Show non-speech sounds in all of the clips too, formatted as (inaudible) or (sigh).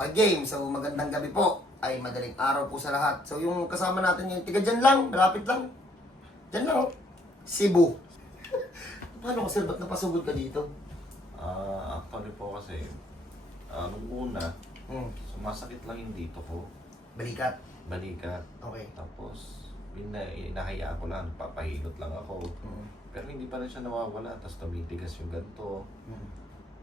Okay, game. So, magandang gabi po. Ay, madaling araw po sa lahat. So, yung kasama natin yung tiga dyan lang, malapit lang. Dyan lang, oh. Cebu. (laughs) Paano ka, sir? Ba't napasugod ka dito? Ah, actually po kasi, ah, nung una, Hmm. sumasakit lang yung dito ko. Balikat. Balikat. Okay. Tapos, pina, inahaya ko lang, papahilot lang ako. Hmm. Pero hindi pa rin siya nawawala. Tapos tumitigas yung ganito. Hmm.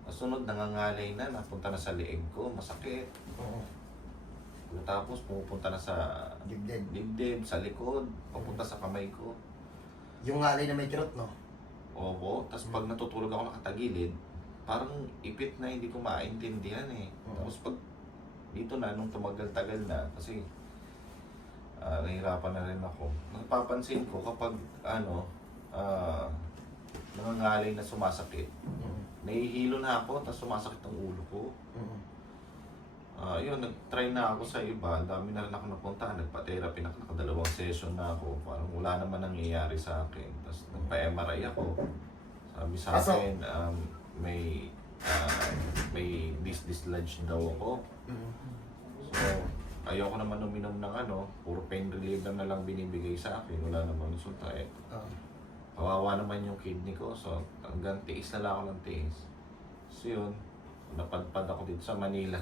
Kasunod, nangangalay na, napunta na sa leeg ko, masakit. Oo. Tapos pumupunta na sa Dibdib. dibdib, sa likod, papunta sa kamay ko. Yung ngalay na may kirot, no? Opo, tapos pag natutulog ako nakatagilid, parang ipit na hindi ko maintindihan eh. Oo. Tapos pag dito na, nung tumagal-tagal na, kasi ah, nahihirapan na rin ako. Napapansin ko kapag ano, ah, nangangalay na sumasakit, Hmm. Nahihilo na ako, tapos sumasakit ang ulo ko. Hmm. Ah, yun, nag-try na ako sa iba. Ang dami na rin ako napunta. Nagpa-therapy na ako. Nakadalawang session na ako. Parang wala naman nangyayari sa akin. Tapos nagpa-MRI ako. Sabi sa akin, um, may ah, may dis dislodge daw ako. Hmm. So, ayoko naman uminom ng ano. Puro pain reliever na lang binibigay sa akin. Wala namang resulta eh. Kawawa naman yung kidney ko. So, hanggang tiis na lang ako ng tiis. So, yun. Napadpad ako dito sa Manila.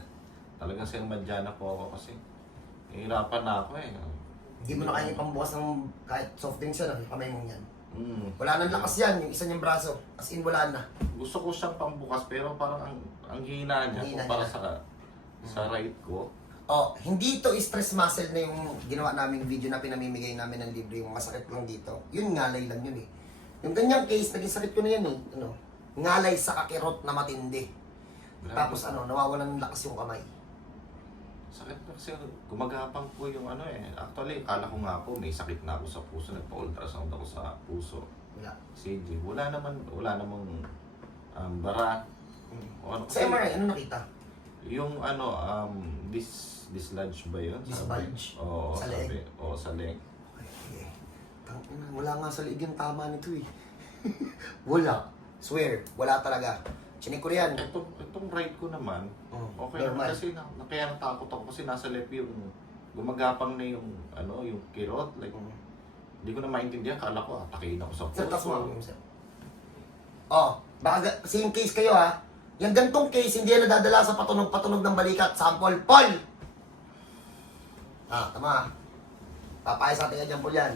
Talagang sinmadya na po ako kasi nahihirapan na ako eh. Hindi mo na kaya pambukas ng kahit soft drinks yan, ang kamay mo yan. Mm. Wala nang lakas yan, yung isa niyang braso. As in, wala na. Gusto ko siyang pambukas pero parang ang, ang hina niya Hina kumpara niya. sa sa right ko. Oh, hindi ito stress muscle na yung ginawa namin video na pinamimigay namin ng libre, yung masakit lang dito. Yun, ngalay lang yun eh. Yung ganyang case, naging sakit ko na yan eh. Ano, ngalay sa kakirot na matindi. Grabe. Tapos ano, nawawalan ng lakas yung kamay. Sakit na kasi gumagapang po yung ano eh. Actually, kala ko nga po may sakit na ako sa puso. Nagpa-ultrasound ako sa puso. Wala. CG. Wala naman, wala namang um, bara. O ano Sa kasi- MRI, ano nakita? Yung ano, um, this dislodge ba yun? Disbulge? Oo, Sa sabi. leeg? Oo, sa leg. Wala nga sa liig yung tama nito eh. (laughs) wala. Swear, wala talaga. Chinik ko yan. Itong, itong right ko naman, Oh, okay naman normal. kasi na, na, kaya natakot ako kasi nasa left yung gumagapang na yung ano, yung kirot. Like, Mm. hindi ko na maintindihan. Kala ko, atakihin ako sa Sir, tas mo sir. Oh, baka ga- same case kayo ha. Yung gantong case, hindi yan nadadala sa patunog-patunog ng balikat. Sample, Paul! Ah, tama. Papaya sa ating example yan.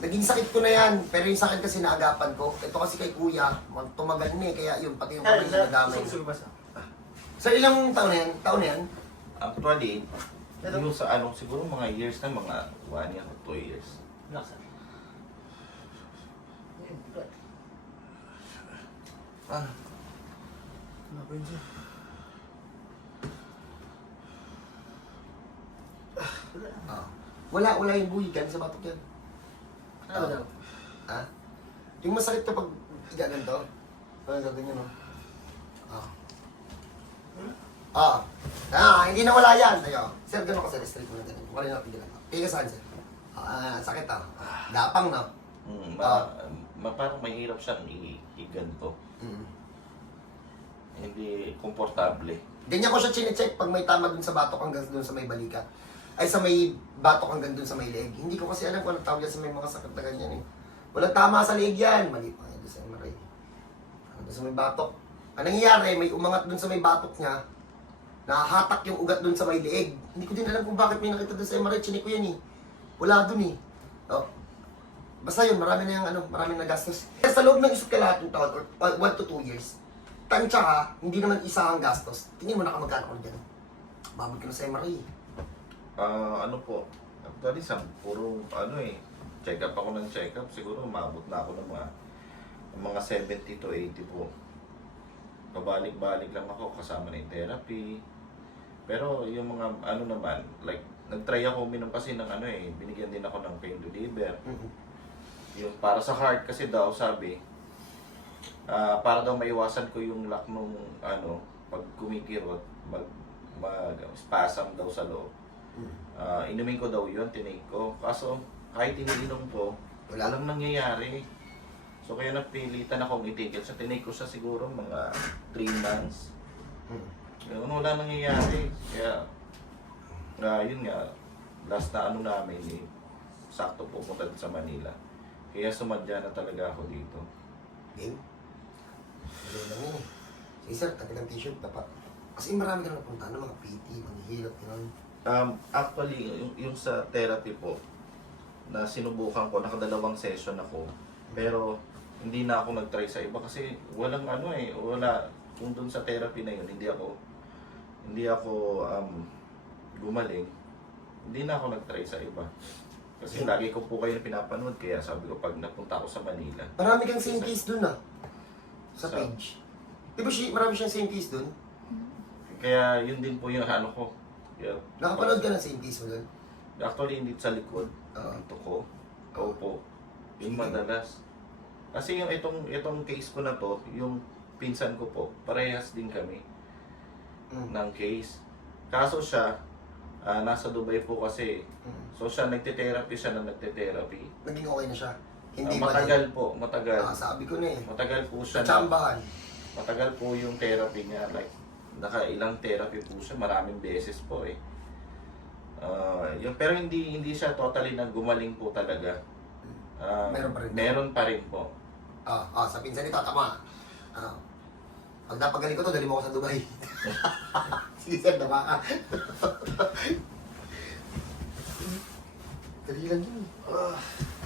Naging sakit ko na yan, pero yung sakit kasi naagapan ko. Ito kasi kay kuya, mag- tumagal na eh, kaya yun, pati yung kamay na nagamay. Sir, ilang taon na yan? Taon na yan? Actually, yung sa ano, siguro mga years na, mga 1 year or 2 years. Ah, ah. Wala, wala yung buhigan sa batok yan. Ano daw? Ha? Yung masakit kapag higa ganito. Parang gaganyan, no? Ah. Ah. Ah, hindi na wala yan. Ayo. Sir, gano'n ka sir, straight mo na ganun. Wala natin ganun. Piga saan, sir? Ah, sakit ah. Gapang na. Mm, Ah. ma, ma, parang mahirap siyang i- i-ganto. Mm. Hindi komportable. Ganyan ko siya chinecheck pag may tama dun sa batok hanggang dun sa may balikat. Ay sa may batok hanggang dun sa may leeg. Hindi ko kasi alam kung anong tawag sa may mga sakit na ganyan eh. Walang tama sa leeg yan. Mali pa dun sa MRI. Dun sa may batok. Ang nangyayari, may umangat dun sa may batok niya. Nahahatak yung ugat dun sa may leeg. Hindi ko din alam kung bakit may nakita dun sa MRI. Chinik ko yan eh. Wala dun eh. Oh. Basta yun, marami na yung ano, marami na gastos. Sa loob ng isang kalahating taon, or 1 to 2 years, tansya ka, hindi naman isa ang gastos. Tingin mo na ka magkano ko dyan. Babag ka na sa MRI. Ah, ano po? Actually, sa puro ano eh, check up ako ng check up, siguro umabot na ako ng mga mga 70 to 80 po. Pabalik-balik lang ako kasama yung therapy. Pero yung mga ano naman, like nag-try ako uminom kasi ng ano eh, binigyan din ako ng pain reliever. Yung para sa heart kasi daw sabi, ah para daw maiwasan ko yung lock nung ano, pag kumikirot, mag mag spasm daw sa loob. Ah, inumin ko daw yun, tinake ko. Kaso, kahit iniinom ko, Wala. walang nangyayari. So, So kaya napilitan akong itigil. Sa tinake ko siya siguro mga 3 months. Yun, wala nangyayari. Kaya, nga, yun nga, last na ano namin, eh, sakto pupunta sa Manila. Kaya sumadya na talaga ako dito. Game? Lang yun eh. Sige sir, tabi ng t-shirt dapat. Kasi marami ka na napunta ng mga PT, manghihilot, gano'n. Um, actually, yung, yung sa therapy po, na sinubukan ko, nakadalawang session ako. Pero, hindi na ako nag-try sa iba kasi walang ano eh, wala, kung dun sa therapy na yun, hindi ako, hindi ako um, gumaling, hindi na ako nag-try sa iba. Kasi lagi ko po kayo pinapanood, kaya sabi ko pag napunta ako sa Manila, Marami kang same case dun ah. Sa Sa- page. Di ba siya, marami siyang same case dun? kaya yun din po yung ano ko. Kaya, Nakapanood ka ng same case mo dun? Actually, hindi sa likod, Oo. ang tuko, kaupo, yung madalas. Kasi yung itong itong case ko na to, yung pinsan ko po, parehas din kami Mm. ng case. Kaso siya, ah, nasa Dubai po kasi, Mm. so siya nagte-therapy siya na nagte-therapy. Naging okay na siya. Ah, Hindi matagal po, matagal. Ah, sabi ko na eh. Matagal po Sa siya. na- matagal po yung therapy niya. Like, nakailang therapy po siya, maraming beses po eh. Ah, yung, pero hindi hindi siya totally na gumaling po talaga. Ah, Meron pa rin. Meron pa rin po. Ah, ah, sa pinsan nito, tama. Ah. Pag napagaling ko to, dali mo ako sa Dubai. (laughs) Sige sir, tama ka. (laughs) dali lang yun. Ah.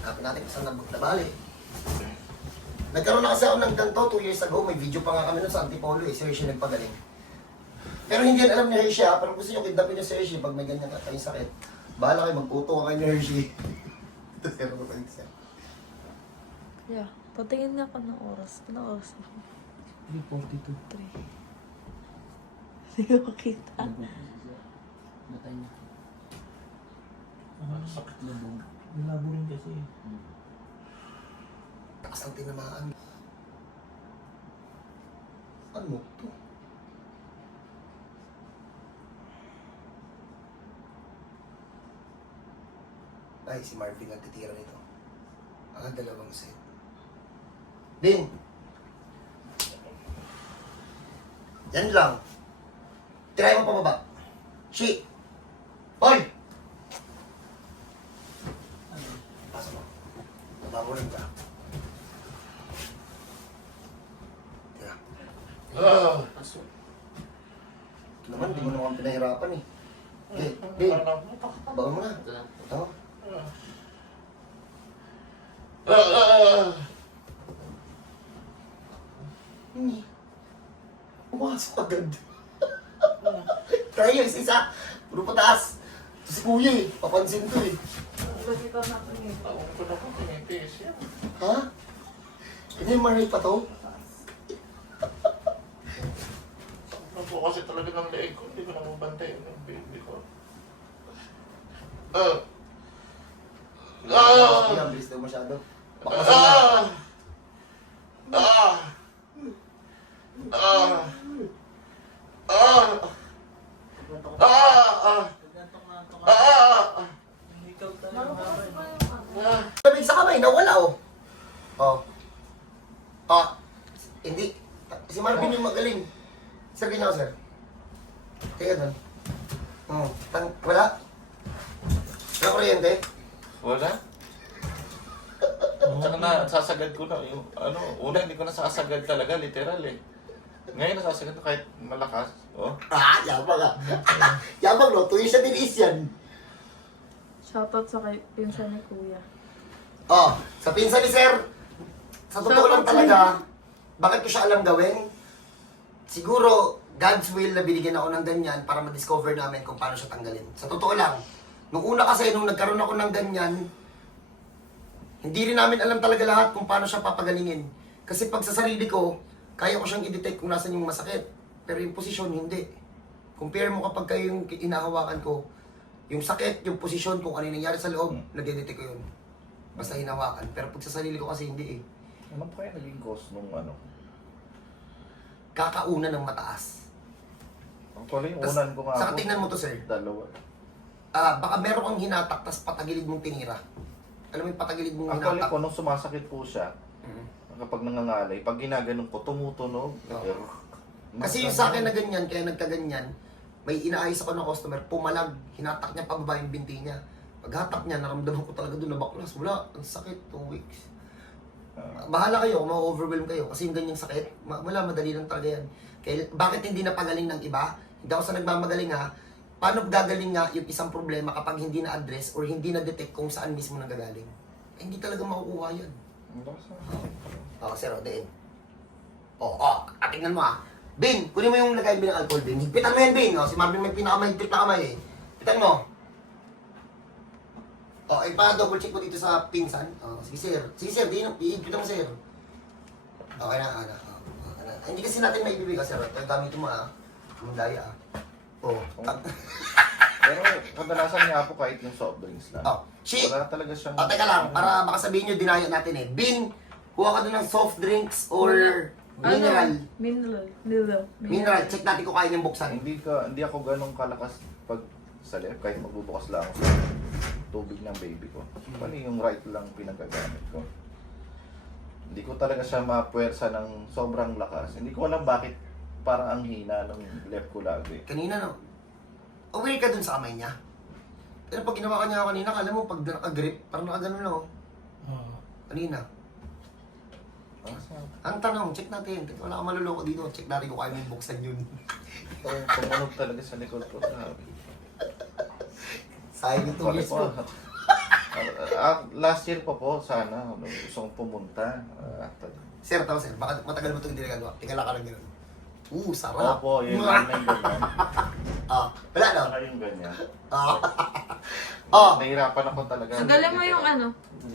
Hanapin natin kung saan nab- nabali. Nagkaroon na kasi ako ng ganito 2 years ago. May video pa nga kami nun sa Antipolo eh. Hershey nagpagaling. Pero hindi yan alam ni Hershey ha. Pero gusto nyo kidnapin niyo si Hershey pag may ganyan ka kayong sakit. Bahala kayo, magputo ka kayo ni Hershey. (laughs) Ito sir, ano pa sir? Yeah. Patingin nga ako ng oras. Ano oras na? 342. 3. Hindi ko makita. Matay niya. Ah, sakit labo. Labo rin kasi. Takas ng tinamaan. Ano to? Ay, si Marvin ang titira nito. Ah, dalawang set. Din! Yan lang. Try mo pababa. Shi! Hoy! Pasok mo. Rin ka. Tira. Ah! Aso. Ito naman, di mo naman pinahirapan eh. Okay, Din. Bawal mo na. Ito. Hindi. Pumasok agad. Kaya yung isa. Puro pataas. Ito si kuya eh. Papansin to eh. Tawag ko na po, tinipis yan. Ha? Yung maray pa to? Ano po kasi talaga ng leeg ko, hindi ko na mabantay yung baby ko. Ah! Ah! Kaya, bilis daw masyado. Baka kasi na. Ah! Ah! Ah! Ah! Ah! Ah! Ah! Ah! Lamig sa kamay, nawala oh. Oh. Ah. Hindi. Si Marvin yung magaling. Sir, ganyan ako, sir. Tingnan doon. Hmm. Tang, wala? Wala kuryente? Wala? Tsaka na, sasagad ko na yung, ano, una hindi ko nasasagad talaga, literal eh. Ngayon nasasagad ko kahit malakas. Oh. Ah, yabang ah. (laughs) yabang no, tuyo siya tiniis yan. Shoutout sa kay pinsan ni Kuya. Oh, sa pinsan ni sir, sa totoo lang talaga, bakit ko siya alam gawin? Siguro, God's will na binigyan ako ng ganyan para ma-discover namin kung paano siya tanggalin. Sa totoo lang, nung una kasi, nung nagkaroon ako ng ganyan, hindi rin namin alam talaga lahat kung paano siya papagalingin. Kasi pag sa sarili ko, kaya ko siyang i-detect kung nasan yung masakit. Pero yung posisyon, hindi. Compare mo kapag kayo yung inahawakan ko, yung sakit, yung posisyon, kung ano yung nangyari sa loob, nade-detect ko yun. Basta hinawakan. Pero pag sa sarili ko kasi hindi eh. Ano pa kaya naging cause nung ano? Kakauna ng mataas. Yung Tas, unan ko nga saka tingnan mo to sir. Dalawa. Ah, baka meron kang hinatak, tas patagilid mong tinira. Alam mo yung patagilid mong Actually hinatak? po, nung sumasakit po siya, Mhm. kapag nangangalay, pag ginaganon ko, tumutunog. Oo. Pero, Kasi yung sa akin na ganyan, kaya nagkaganyan, may inaayos ako ng customer, pumalag, hinatak niya pababa yung binti niya. Paghatak niya, naramdaman ko talaga doon na baklas. Wala, ang sakit, two weeks. Ah. Bahala kayo kung ma-overwhelm kayo kasi yung ganyang sakit, ma- wala, madali lang talaga yan. Kaya, bakit hindi napagaling ng iba? Hindi ako sa nagmamagaling ha. Paano gagaling nga yung isang problema kapag hindi na-address or hindi na-detect kung saan mismo nanggagaling? Eh, hindi talaga makukuha yan. Oo, oh, sir, din. Oo, oh, oh, tingnan mo ah. Bin, kunin mo yung lagay bin ng alcohol, Bin. Higpitan mo yan, Bin. Oh, si Marvin may pinakamahigpit na kamay eh. Higpitan mo. Oh, ipa-double check mo dito sa pinsan. Oh, sige, sir. Sige, sir. Di, higpitan mo, sir. Okay na, ana. Oh, oh. Hindi kasi natin maibibigay, sir. Ito, gamitin mo ah. Ang daya ah. Oh. Pero kadalasan nga po kahit yung soft drinks lang. oh. Shi, Wala talaga siyang... Oh, teka lang, para baka sabihin nyo, dinaya natin eh. Bin, kuha ka doon ng soft drinks or mineral. Ano? Mineral. Mineral. Mineral, check natin kung kaya niyang buksan. Hindi ka hindi ako ganong kalakas pag sa left kahit magbubukas lang ako sa tubig ng baby ko. Bali yung right lang pinagagamit ko. Hindi ko talaga siya mapuwersa ng sobrang lakas. Hindi ko alam bakit parang ang hina ng left ko lagi. Kanina no, aware ka dun sa kamay niya. Pero pag ginawa ka niya kanina, kala mo pag naka-grip, parang nakaganon lang oh. Oo. Kanina. Ang tanong, check natin. Teka, Wala ka maluloko dito. Check natin kung kaya mo buksan yun. Ito, tumunog talaga sa likod ko. Grabe. (laughs) Sayang yung two years po? ko. Ah, last year pa po, sana. ano, Gusto kong pumunta. Ah, Sir, tama sir, baka matagal mo ito hindi nagagawa. Tingnan lang ka lang gano'n. Uh, sarap. Opo, yun lang (laughs) yung ganyan. Ah, wala no? Saka yung ganyan. Ah. oh, Nahirapan ako talaga. Tagalin mo yung ano.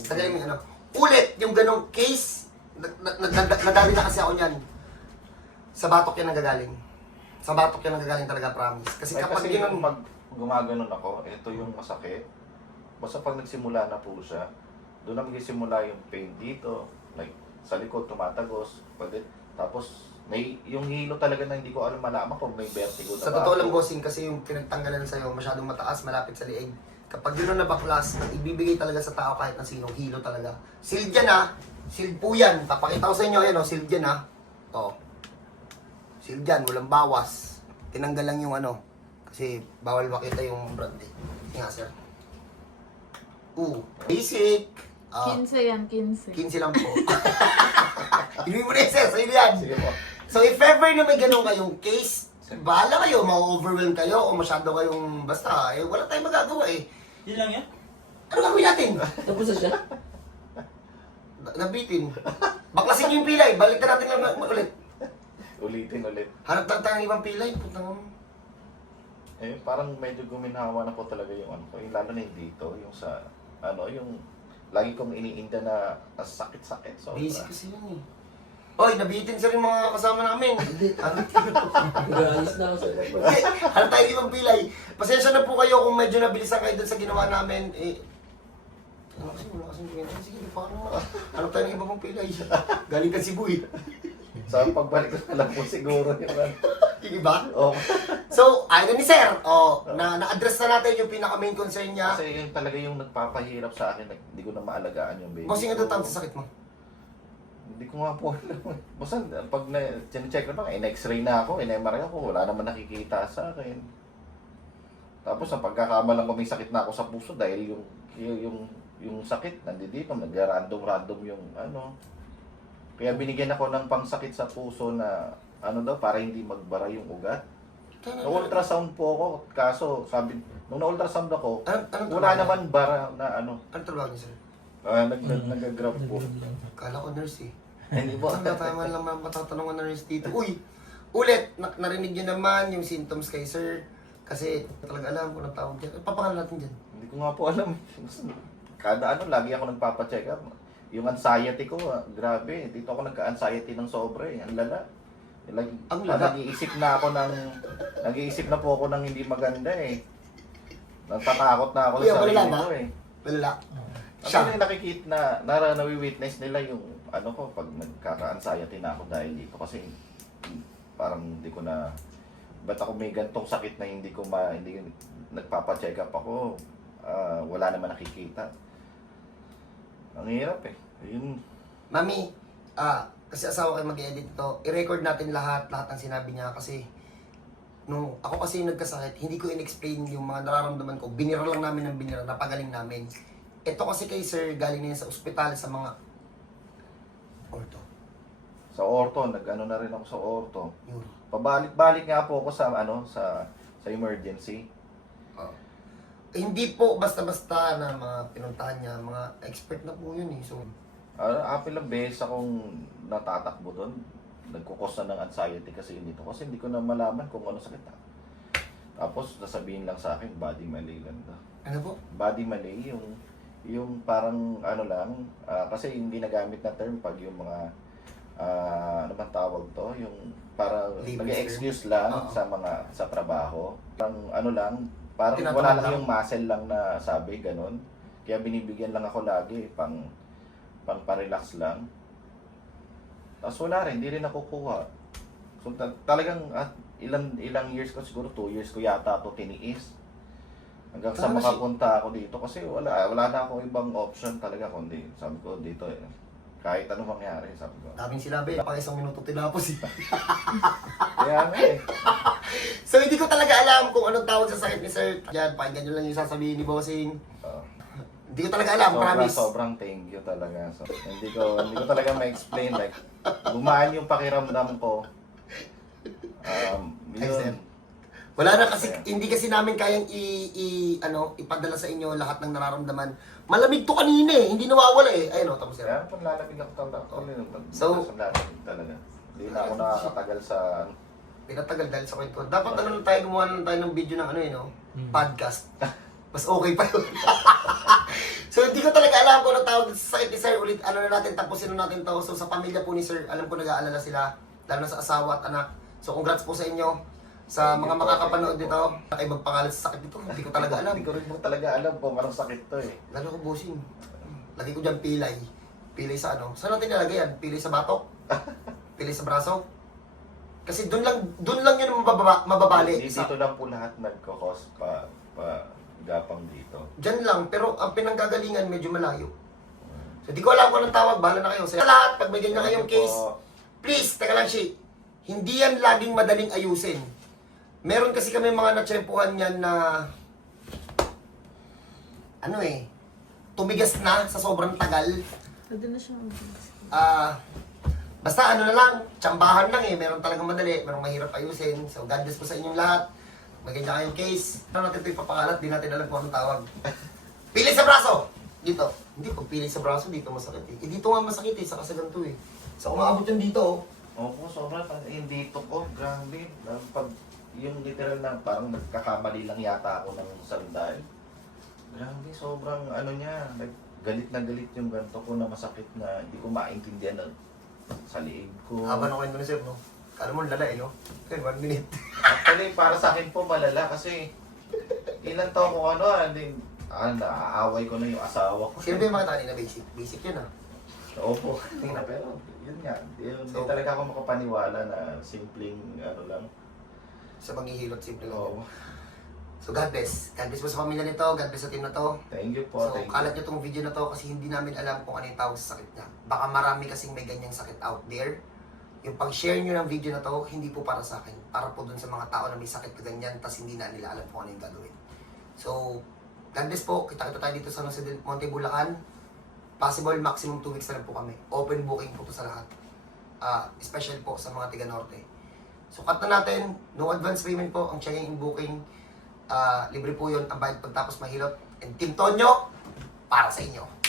Tagalin mo yung ano. Ulit, yung ganong case, nag- nag- nag- nadali na kasi ako niyan. Sa batok yan nagagaling. Sa batok yan nagagaling talaga, promise. Kasi Ay, kapag kasi yun yung ang... pag gumaganon ako, ito yung masakit. Basta pag nagsimula na po siya, doon na magsisimula yung pain dito. Like, sa likod, tumatagos. Pwede, tapos, may, yung hilo talaga na hindi ko alam malaman kung may vertigo na Sa ba totoo ako. lang, bossing, kasi yung pinagtanggalan sa'yo, masyadong mataas, malapit sa liig. Kapag yun ang nabaklas, ibibigay talaga sa tao kahit na sinong hilo talaga. Sealed yan ha. Sealed po yan. Papakita ko sa inyo, yan o, sealed yan ha. O. Sealed yan, walang bawas. Tinanggal lang yung ano. Kasi bawal makita yung brand eh. Nga, sir. Oo. Basic. Ah, 15 yan, 15. 15 lang po. (laughs) Hindi mo na yun, sir. Sa'yo yan. Sige po. So if ever na may ganun kayong case, bahala kayo, ma-overwhelm kayo o masyado kayong basta, eh wala tayong magagawa eh. Yun lang yan? Ano gagawin natin? Tapos na siya? Na- Nabitin. Baklasin niyo yung pilay, balik na natin lang na- ulit. Ulitin ulit. Hanap lang tayo ng ibang pilay, putang mo. Eh, parang medyo guminhawa na po talaga yung ano ko. Yung lalo na yung dito, yung sa, ano, yung lagi kong iniinda na ang sakit-sakit. Sobra. Basic kasi yun eh. Oy, nabitin sa rin mga kasama namin. (laughs) Nag-aalis na ako sa (laughs) hanap tayo ng ibang pilay. Pasensya na po kayo kung medyo nabilisan kayo dun sa ginawa namin. Eh, ano kasi, wala kasing kwento. Sige, paano na? Hanap tayo ng ibang pang pilay. (laughs) Galing ka Cebu eh. Sa pagbalik ko na lang po siguro yung ano. Yung iba? Oh, So, ayun ni Sir, oh, na na-address na natin yung pinaka main concern niya. kasi yun talaga yung nagpapahirap sa akin. Hindi ko na maalagaan yung baby. Ano ko. tawag sa sakit mo? Hindi ko nga po (laughs) alam. Basta pag na, check ko na, in-x-ray na ako, in-MRI ako, wala naman nakikita sa akin. Tapos ang pagkakamalang ko may sakit na ako sa puso dahil yung yung yung, yung sakit nandito, nag-random-random yung ano. Kaya binigyan ako ng pangsakit sa puso na ano daw para hindi magbara yung ugat. Na-ultrasound po ako, kaso sabi, nung na-ultrasound ako, Ano, ano wala naman bara na ano, Ano trabaho niya, Sir? uh, nag, nag, nag-grab po. Kala ko nurse eh. Hindi po. Wala tayo man lang matatanong ng nurse dito. Uy, ulit, na- narinig niyo naman yung symptoms kay Sir. Kasi talaga alam ko ng tawag dyan. Papangalan natin dyan. Hindi ko nga po alam. Kada ano, lagi ako nagpapacheck up. Yung anxiety ko, ah, grabe. Dito ako nagka-anxiety ng sobra eh. Ang lala. Lagi, Ang ah, lala? Nag-iisip na ako ng, nag-iisip na po ako ng hindi maganda eh. Natatakot na ako sa sarili ko eh. Wala. Kasi Siya. yung nakikita na, nara, nawi-witness nila yung ano ko, pag nagkaka-anxiety na ako dahil dito. Kasi parang hindi ko na, ba't ako may gantong sakit na hindi ko ma, hindi nagpapa-check up ako, ah, wala naman nakikita. Ang hirap eh. Yun, Mami, ah, kasi asawa kayo mag-edit ito, i-record natin lahat, lahat ng sinabi niya kasi nung ako kasi yung nagkasakit, hindi ko in-explain yung mga nararamdaman ko. Binira lang namin ng binira, napagaling namin. Ito kasi kay sir, galing na sa ospital, sa mga orto. Sa orto, nag-ano na rin ako sa orto. Yun. Pabalik-balik nga po ako sa ano sa sa emergency. Ah. Eh, hindi po basta-basta na mga pinuntahan niya, mga expert na po yun eh. So, Uh, apil lang beses akong natatakbo doon. Nagkukos na ng anxiety kasi dito. Kasi hindi ko na malaman kung ano sakit ha. Tapos nasabihin lang sa akin, body malay lang daw. ano po? Body malay, yung yung parang ano lang, ah, kasi hindi nagamit na term pag yung mga ah, ano man tawag to, yung para nag-excuse lang Oo. sa mga sa trabaho. Parang ano lang, parang Tinatawag wala lang lang. yung muscle lang na sabi, ganun. Kaya binibigyan lang ako lagi, pang pang parelax lang. Tapos wala rin, hindi rin nakukuha. So ta- talagang at ilang ilang years ko siguro 2 years ko yata to tiniis. Hanggang sa Tama si- makapunta ako dito kasi wala wala na akong ibang option talaga kundi sabi ko dito eh. Kahit ano mangyari, sabi ko. Daming sinabi, pang isang minuto tinapos eh. (laughs) Kaya nga eh. (laughs) so, hindi ko talaga alam kung anong tawag sa sakit ni sir. Yan, pakinggan nyo lang yung sasabihin ni Bossing. Uh, Hindi ko talaga alam, sobrang, promise. sobrang thank you talaga. So, hindi ko hindi ko talaga ma-explain like gumaan yung pakiramdam ko. Um, yun. Wala na kasi, hindi kasi namin kayang i, i, ano, ipadala sa inyo lahat ng nararamdaman. Malamig to kanina eh, hindi nawawala eh. Ayun o, tapos yan. Kaya pag lalamig ako talaga, So- so, lalamig talaga. Hindi na ako nakakatagal sa Pinatagal dahil sa kwento. Dapat ano lang tayo, gumawa lang tayo ng video ng ano eh, no? Hmm. Podcast. (laughs) Mas okay pa yun. (laughs) so, hindi ko talaga alam kung ano tawag sa sakit ni Sir. Ulit, ano na natin, tapusin na natin to. So, sa pamilya po ni Sir, alam ko nag-aalala sila. Lalo na sa asawa at anak. So, congrats po sa inyo. Sa mga po, makakapanood nito, ay magpangalan sa sakit nito. Hindi ko talaga alam. Hindi ko rin mo talaga alam kung anong sakit to eh. Lalo ko bossing. Lagi ko dyan pilay. Pilay sa ano? Saan natin nilagay yan? Pilay sa batok? (laughs) Pilay sa braso? Kasi doon lang doon lang yun mababa, mababali. Dito, lang po lahat nagkakos pa, pa gapang dito. dyan lang. Pero ang pinanggagalingan medyo malayo. So di ko alam kung anong tawag. Bahala na kayo. Sa lahat, pag may ganyan kayong case, po. please, teka lang Shi. Hindi yan laging madaling ayusin. Meron kasi kami mga natsyempuhan yan na ano eh, tumigas na sa sobrang tagal. Pwede na siya Ah, basta ano na lang, tsambahan lang eh. Meron talagang madali, meron mahirap ayusin. So, God bless po sa inyong lahat. Maganda kayong case. Ano natin ito ipapakalat, di natin alam kung anong tawag. Pili sa braso! Dito. Hindi, pag pili sa braso, dito masakit eh. eh dito nga masakit eh, saka sa ganito eh. So, umaabot yun dito oh. Opo, sobrang yung dito ko, grabe. Pag yung literal na parang nagkakamali lang yata ako ng sandal. Grabe, sobrang ano niya, like, galit na galit yung ganto ko na masakit na hindi ko maintindihan na sa liig ko. Haba na kwento ni Sir, no? Kala mo lala eh, no? Okay, one minute. Actually, para sa akin po malala kasi ilan taon ko ano, ah, din, ah, naaaway ko na yung asawa ko. Ba yung mga kanina basic? Basic yun ah. Opo, tingnan pero yun nga, yun, hindi So- talaga ako makapaniwala na simpleng ano lang. Sa panghihilot, simple lang. Oo. yun. So, God bless. God bless po sa pamilya nito, God bless sa team na to. Thank you po, So, thank you. kalat nyo tong video na to kasi hindi namin alam kung ano yung tawag sa sakit niya. Baka marami kasing may ganyang sakit out there. Yung pag-share nyo ng video na to, hindi po para sa akin. Para po dun sa mga tao na may sakit na ganyan, tas hindi na nila alam kung ano yung gagawin. So, God bless po. Kita-kita tayo dito sa Jose del Monte, Bulacan. Possible maximum 2 weeks na lang po kami. Open booking po to sa lahat. Ah, special po sa mga tiga Norte. So, cut na natin. No advance payment po. Ang checking in booking. Ah, libre po yun. Ang bayad pagtapos mahilot. And Team Tonyo, para sa inyo.